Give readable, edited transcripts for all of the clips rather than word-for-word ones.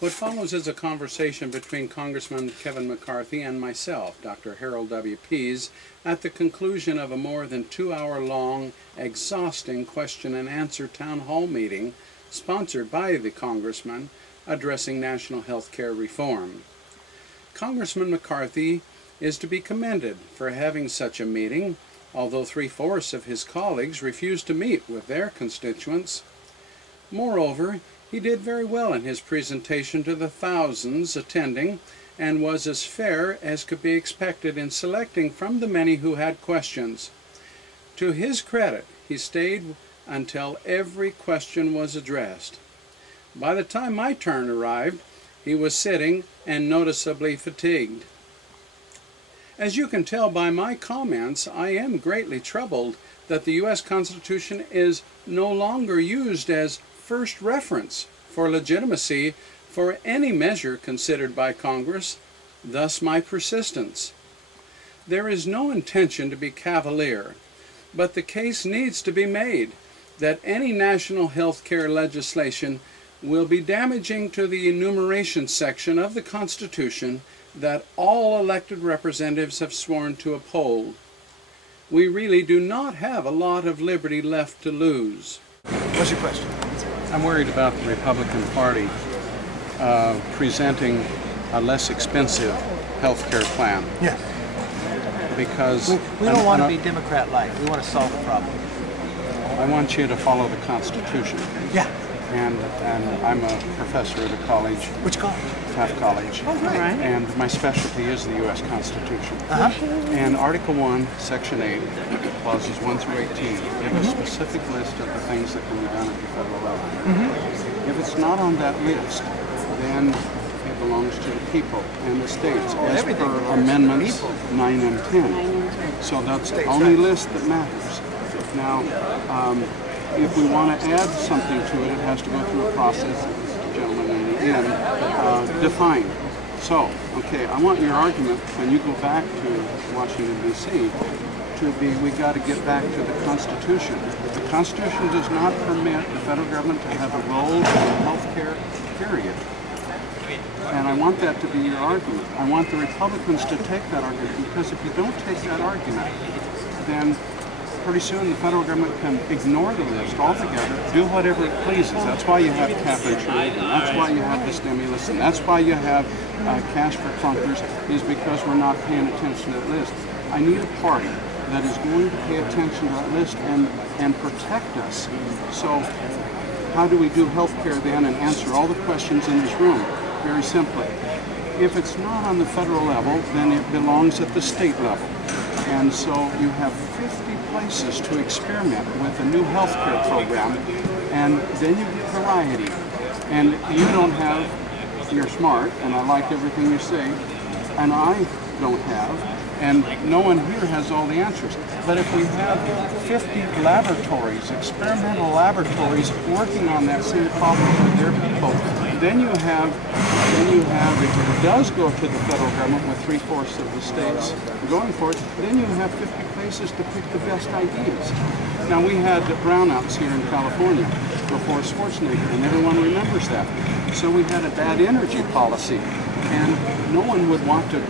What follows is a conversation between Congressman Kevin McCarthy and myself, Dr. Harold W. Pease, at the conclusion of a more than 2-hour-long, exhausting question-and-answer town hall meeting sponsored by the Congressman addressing national health care reform. Congressman McCarthy is to be commended for having such a meeting, although 3/4 of his colleagues refused to meet with their constituents. Moreover, he did very well in his presentation to the thousands attending and was as fair as could be expected in selecting from the many who had questions. To his credit, he stayed until every question was addressed. By the time my turn arrived, he was sitting and noticeably fatigued. As you can tell by my comments, I am greatly troubled that the U.S. Constitution is no longer used as first reference for legitimacy for any measure considered by Congress, thus my persistence. There is no intention to be cavalier, but the case needs to be made that any national health care legislation will be damaging to the enumeration section of the Constitution that all elected representatives have sworn to uphold. We really do not have a lot of liberty left to lose. What's your question? I'm worried about the Republican Party presenting a less expensive health care plan. Yes. Because we don't want to be Democrat-like. We want to solve the problem. I want you to follow the Constitution. Yeah. And I'm a professor at a college. Which college? Taft College. Oh, great. And my specialty is the U.S. Constitution. And Article 1, Section 8, clauses 1 through 18, give a specific list of the things that can be done at the federal level. If it's not on that list, then it belongs to the people and the states, as per Amendments 9 and 10. So that's the only list that matters. Now, if we want to add something to it, it has to go through a process, as the gentleman in the end defined. So, okay, I want your argument, when you go back to Washington, D.C., to be, we got to get back to the Constitution. The Constitution does not permit the federal government to have a role in health care, period. And I want that to be your argument. I want the Republicans to take that argument, because if you don't take that argument, then pretty soon the federal government can ignore the list altogether, do whatever it pleases. That's why you have cap and trade, and that's why you have the stimulus, and that's why you have cash for clunkers, is because we're not paying attention to that list. I need a party that is going to pay attention to that list and protect us. So how do we do health care then and answer all the questions in this room? Very simply. If it's not on the federal level, then it belongs at the state level. And so you have 50 places to experiment with a new health care program, and then you get variety. And you don't have, you're smart, and I like everything you say, and I don't have, and no one here has all the answers. But if we have 50 laboratories, experimental laboratories, working on that same problem with their people, then you have, if it does go to the federal government with 3/4 of the states going for it, then you have 50 places to pick the best ideas. Now, we had brownouts here in California before Schwarzenegger, and everyone remembers that. So we had a bad energy policy, and no one would want to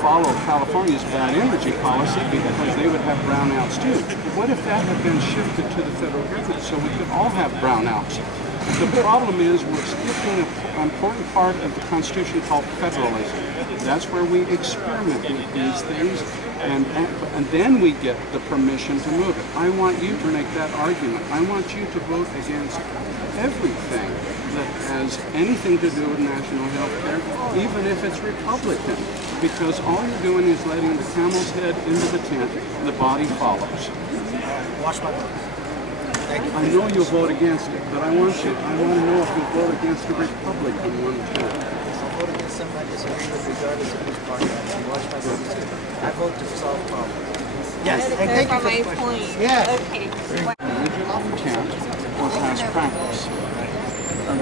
follow California's bad energy policy because they would have brownouts too. What if that had been shifted to the federal government so we could all have brownouts? The problem is we're skipping an important part of the Constitution called federalism. That's where we experiment with these things, and then we get the permission to move it. I want you to make that argument. I want you to vote against everything that has anything to do with national health care, even if it's Republican, because all you're doing is letting the camel's head into the tent, the body follows. Watch my vote. I know you'll vote against it, but I want to know if you'll vote against the Republican one too. I'll vote against somebody I disagree with, regardless of whose party I am. Watch my vote too. I vote to solve problems. Yes, and thank you for the question. Yes. Okay. Original intent or past practice. I'm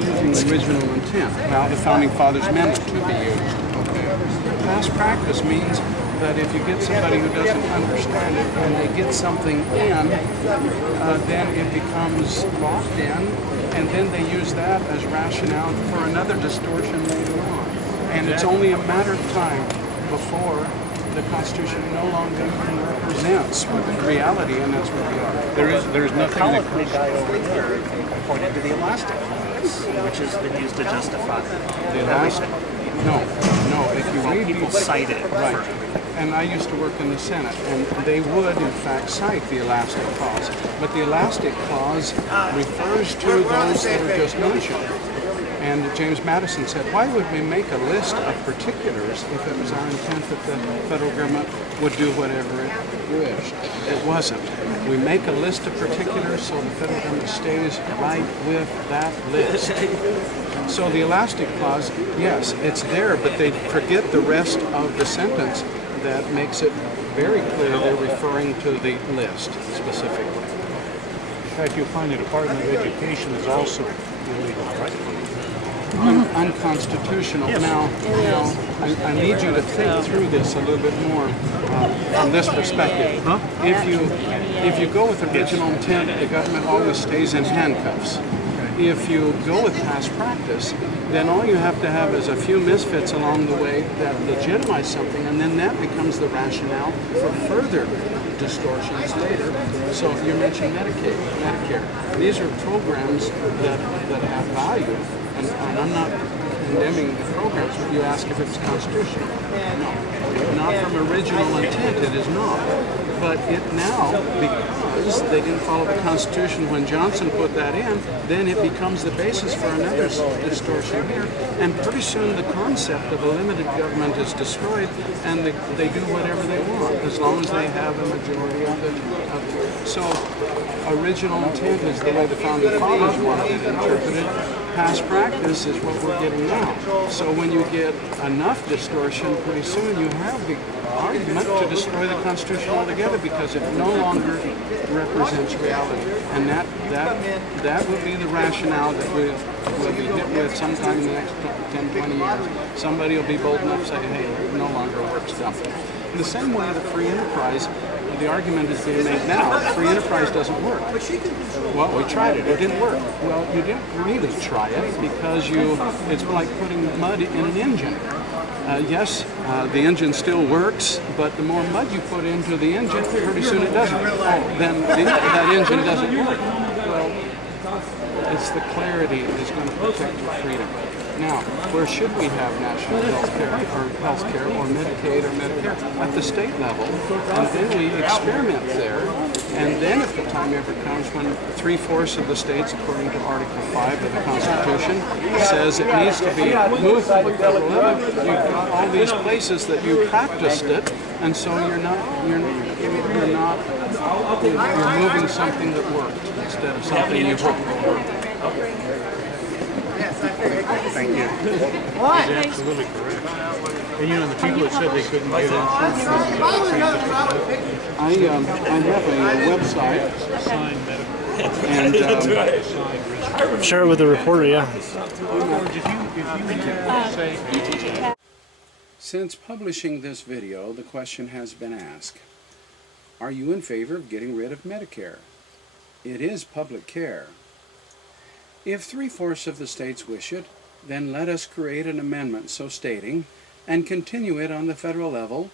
using the original intent. Now the Founding Fathers meant it to be used. Past practice means that if you get somebody who doesn't understand it and they get something in, then it becomes locked in and then they use that as rationale for another distortion later on. And it's only a matter of time before the Constitution no longer represents reality, and that's what we are. There's nothing that The guy over here pointed to the elastic clause, which has been used to justify the elastic. No. If you read people cite it. Right. And I used to work in the Senate, and they would, in fact, cite the elastic clause. But the elastic clause refers to those that are just mentioned. And James Madison said, why would we make a list of particulars if it was our intent that the federal government would do whatever it wished? It wasn't. We make a list of particulars so the federal government stays right with that list. So the elastic clause, yes, it's there, but they forget the rest of the sentence that makes it very clear they're referring to the list specifically. In fact, you'll find the Department of Education is also illegal, right? Unconstitutional. Now, I need you to think through this a little bit more from this perspective. If you go with original intent, the government always stays in handcuffs. If you go with past practice, then all you have to have is a few misfits along the way that legitimize something, and then that becomes the rationale for further distortions later. So you mentioned Medicare. These are programs that have value, and I'm not condemning the programs, but you ask if it's constitutional. No, not from original intent, it is not. But it now, because they didn't follow the Constitution when Johnson put that in, then it becomes the basis for another distortion here. And pretty soon the concept of a limited government is destroyed, and they do whatever they want, as long as they have a majority of it. So original intent is the way the Founding Fathers wanted it interpreted. Past practice is what we're getting now. So when you get enough distortion, pretty soon you have the argument to destroy the Constitution altogether, because it no longer represents reality. And that would be the rationale that we'll be hit with sometime in the next 10, 20 years. Somebody will be bold enough to say, hey, it no longer works. In the same way that free enterprise, the argument is being made now, free enterprise doesn't work. Well, we tried it, it didn't work. Well, you didn't really try it, because it's like putting mud in an engine. Yes, the engine still works, but the more mud you put into the engine, pretty soon it doesn't. Then that engine doesn't work. Well, it's the clarity that is going to protect your freedom. Now, where should we have national health care or Medicaid or Medicare? At the state level, and then we experiment there, and then if the time ever comes when 3/4 of the states, according to Article 5 of the Constitution, says it needs to be moved to the federal level, you've got all these places that you practiced it, and so you're moving something that worked instead of something you hoped would work. Thank you. What? He's absolutely correct. And the people that said they couldn't get insurance. I have a website. And share it with the reporter, yeah. Since publishing this video, the question has been asked, are you in favor of getting rid of Medicare? It is public care. If 3/4 of the states wish it, then let us create an amendment so stating and continue it on the federal level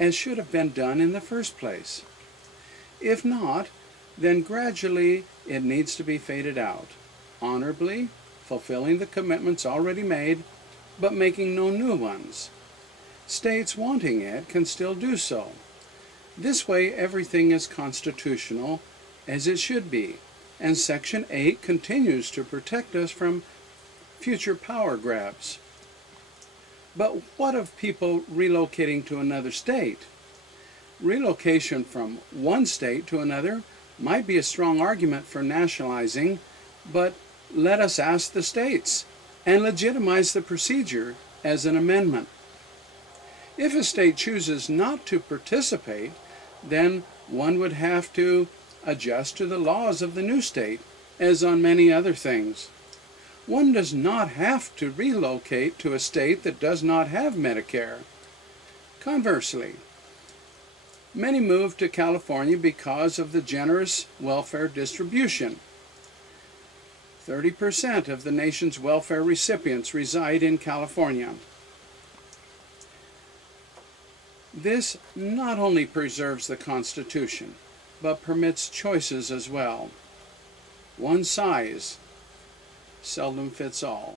as should have been done in the first place. If not, then gradually it needs to be faded out, honorably fulfilling the commitments already made, but making no new ones. States wanting it can still do so. This way everything is constitutional as it should be, and Section 8 continues to protect us from future power grabs. But what of people relocating to another state? Relocation from one state to another might be a strong argument for nationalizing, but let us ask the states and legitimize the procedure as an amendment. If a state chooses not to participate, then one would have to adjust to the laws of the new state, as on many other things. One does not have to relocate to a state that does not have Medicare. Conversely, many move to California because of the generous welfare distribution. 30% of the nation's welfare recipients reside in California. This not only preserves the Constitution, but permits choices as well. One size seldom fits all.